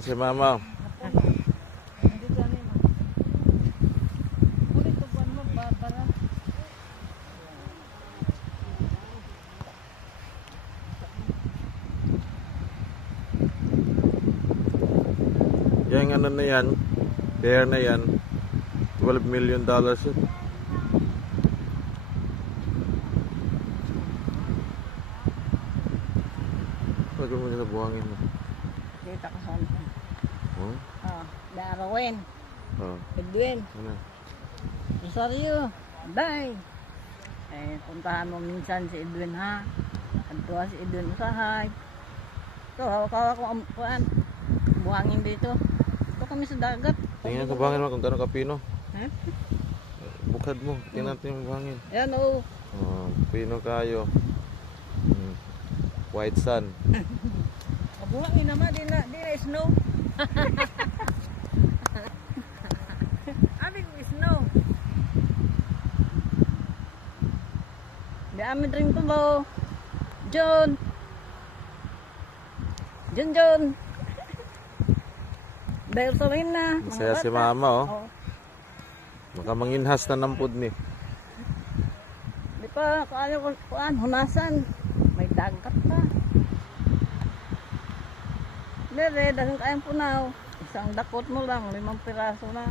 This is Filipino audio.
Ayan si mama. Yung ano na yan, pair na yan, $12 million yun. Pagod mo nila buhangin mo. Kita ko sa ano. Oh? Darawin. Oh. Edwin. Ano? Rosario. Day. Puntahan mo minsan si Edwin ha. Kantuwa si Edwin usahay. Ito, hawak-hawak ko ang kuan. Buhangin dito. Ito kami sa dagat. Tingnan sa buhangin mo kung gano'ng kapino. Bukad mo, tingnan natin yung buhangin. Yan o. Oh, pino kayo. White sun. Buhangin naman, di na snow. Abi ko snow. Di amin rin ko mo. John. John. Dahil sa rin na. Masaya si mama oh. Baka manginhas na nampod ni. Di pa, kuan, hunasan. May dagat pa. Dere, dagang kayang punaw. Isang dakot mo lang, 5 piraso na.